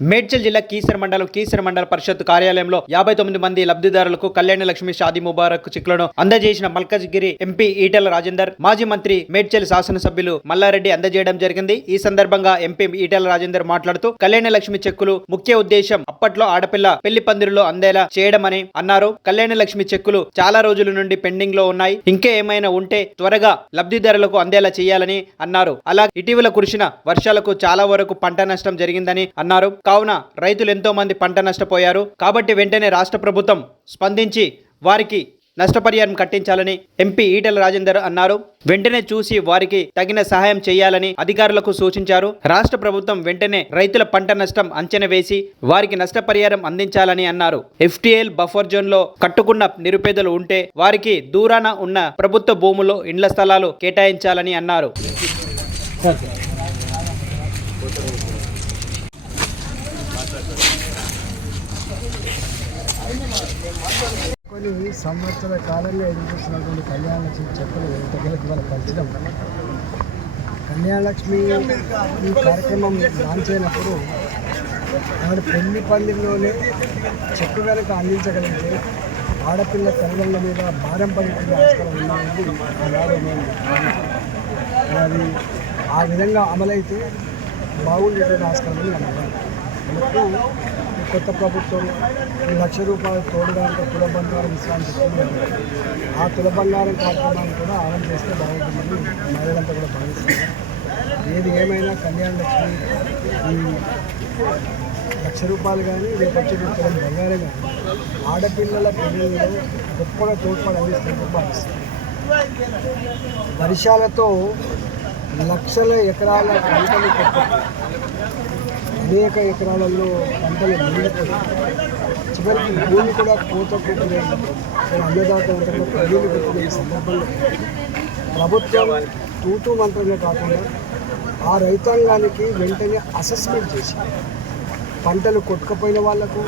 మేడ్చల్ జిల్లా కీసర మండల పరిషత్ కార్యాలయంలో 59 మంది లబ్ధిదారులకు కళ్యాణ లక్ష్మి షాదీ ముబారక్ చెక్కులను అందజేసిన మల్కజ్గిరి ఎంపీ ఈటెల రాజేందర్, మాజీ మంత్రి మేడ్చల్ శాసనసభ్యులు మల్లారెడ్డి అందజేయడం జరిగింది. ఈ సందర్భంగా ఎంపీ ఈటెల రాజేందర్ మాట్లాడుతూ కళ్యాణ లక్ష్మి చెక్కులు ముఖ్య ఉద్దేశం అప్పట్లో ఆడపిల్ల పెళ్లి పందిరిలో అందేలా చేయడమని అన్నారు. కళ్యాణ లక్ష్మి చెక్కులు చాలా రోజుల నుండి పెండింగ్ లో ఉన్నాయి. ఇంకే ఏమైనా ఉంటే త్వరగా లబ్ధిదారులకు అందేలా చేయాలని అన్నారు. అలా ఇటీవల కురిసిన వర్షాలకు చాలా వరకు పంట నష్టం జరిగిందని అన్నారు. కావున రైతులు ఎంతో మంది పంట నష్టపోయారు. కాబట్టి వెంటనే రాష్ట్ర ప్రభుత్వం స్పందించి వారికి నష్టపరిహారం కట్టించాలని ఎంపీ ఈటెల రాజేందర్ అన్నారు. వెంటనే చూసి వారికి తగిన సహాయం చేయాలని అధికారులకు సూచించారు. రాష్ట్ర ప్రభుత్వం వెంటనే రైతుల పంట నష్టం అంచనా వేసి వారికి నష్టపరిహారం అందించాలని అన్నారు. FTL బఫర్ జోన్ లో కట్టుకున్న నిరుపేదలు ఉంటే వారికి దూరాన ఉన్న ప్రభుత్వ భూముల్లో ఇండ్ల స్థలాలు కేటాయించాలని అన్నారు. కొన్ని సంవత్సరాల కాలంగా ఎదుర్కొస్తున్నటువంటి కళ్యాణ లక్ష్మి చెప్పులు దగ్గరికి వాళ్ళ పరిచయం. కళ్యాణ లక్ష్మి ఈ కార్యక్రమం లాంచ్ అయినప్పుడు ఆడ పెళ్లి పందిరిలోనే చెట్టు వెనక అందించగలిగితే ఆడపిల్ల తల్లిదండ్రుల మీద భారం పడేటువంటి ఆస్కారం ఉన్నది. అది ఆ విధంగా అమలైతే బాగుండేటువంటి ఆస్కారం అన్నారు. కొత్త ప్రభుత్వం ₹1,00,000 తోడుగా కుల బంగారం ఇస్తామని చెప్తున్నారు. ఆ కుల బంగారం కార్యక్రమాన్ని కూడా అమలు చేస్తే బాగుంటుందని మహిళలంతా కూడా భావిస్తున్నారు. ఏది ఏమైనా కళ్యాణ లక్ష్మి ఈ ₹1,00,000 కానీ రేపు వచ్చే కులం బంగారం కానీ ఆడపిల్లల పెళ్లిలో గొప్పగా తోడ్పాటు అందిస్తుందని భావిస్తారు. వర్షాలతో లక్షల ఎకరాల పంటలు అనేక ఎకరాలలో పంటలు మునిగిపోయి చివరికి భూమి కూడా కోతకు అన్నదాత నీళ్లు పెట్టుకునే సందర్భంలో ప్రభుత్వం తూతూ మంత్రంగా కాకుండా ఆ రైతాంగానికి వెంటనే అసెస్మెంట్ చేసి పంటలు కొట్టుకపోయిన వాళ్లకు,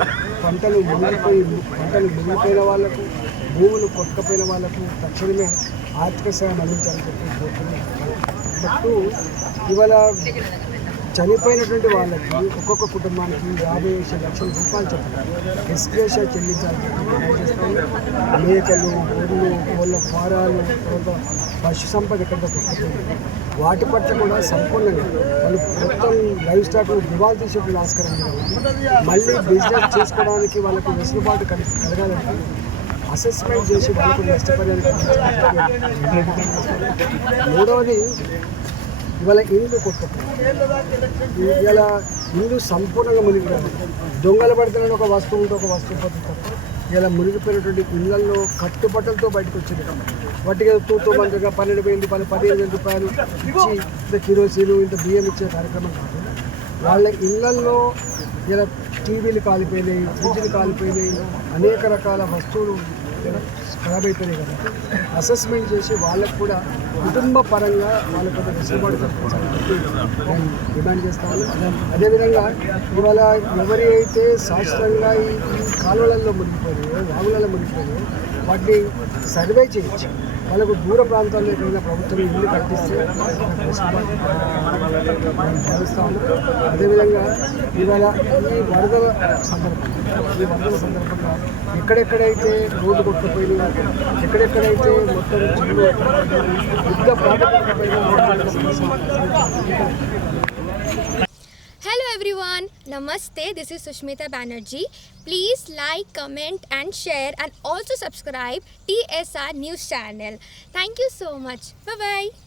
పంటలు మునిగిపోయిన వాళ్లకు, భూములు కొట్టుకపోయిన వాళ్లకు తక్షణమే ఆర్థిక సహాయం అందించాలని చెప్పి కోరుతున్నాను. ఇవాళ చనిపోయినటువంటి వాళ్ళకి ఒక్కొక్క కుటుంబానికి 50 లక్షల రూపాయలు చెప్పారు ఎస్గ్రేషియా చెల్లించాలని మేకలు, గొర్రెలు, కోళ్ళ ఫారాలు, తర్వాత పశు సంపద ఎక్కడ కొట్టుకుంటుంది వాటి పట్ల కూడా సంపూర్ణంగా వాళ్ళు మొత్తం లైఫ్ స్టాక్ దివాళ తీసేటువంటి ఆస్కారం మళ్ళీ బిజినెస్ చేసుకోవడానికి వాళ్ళకు వెసులుబాటు కలగాలంటే అసెస్మెంట్ చేసి వాళ్ళకు నష్టపరిహారం. మూడవది ఇవాళ ఇల్లు కొట్టుకుంటుంది. ఇలా ఇల్లు సంపూర్ణంగా మునిగిపోయింది. దొంగలు పడుతున్న ఒక వస్తువు ఉంటే ఒక వస్తువు పడుతుంది తప్ప ఇలా మునిగిపోయినటువంటి ఇళ్లలో కట్టుబట్టలతో బయటకు వచ్చింది. వాటికి తూతూ మంచిగా 12,000 రూపాయలు, 15,000 ఇచ్చి ఇంత కిరోసీలు, ఇంత బియ్యం ఇచ్చే కార్యక్రమం కాకుండా వాళ్ళ ఇళ్లల్లో ఇలా టీవీలు కాలిపోయినాయి, ఫ్రిడ్జ్లు కాలిపోయినాయి, అనేక రకాల వస్తువులు ఖరాబ్ అయిపోయినాయి కాబట్టి అసెస్మెంట్ చేసి వాళ్ళకు కూడా కుటుంబ పరంగా వాళ్ళకు వెసులుబాటు కల్పించాలని చెప్పి నేను డిమాండ్ చేస్తాను. అదేవిధంగా ఇవాళ ఎవరి అయితే శాస్త్రంగా ఈ కాలువలలో మునిగిపోయాయో, వాగులలో మునిగిపోయాయో వాటిని సర్వే చేయొచ్చు. వాళ్ళకు దూర ప్రాంతాల్లో ఎక్కడైనా ప్రభుత్వం ఇల్లు కట్టిస్తే భావిస్తాము. అదేవిధంగా ఇవాళ ఈ వరదల సందర్భంగా ఎక్కడెక్కడైతే రోడ్డు కొట్టుకుపోయినా, ఎక్కడెక్కడైతే మొత్తం యుద్ధ Hello everyone, Namaste, this is Sushmita Banerjee. Please like, comment and share and also subscribe TSR News channel. Thank you so much. Bye bye.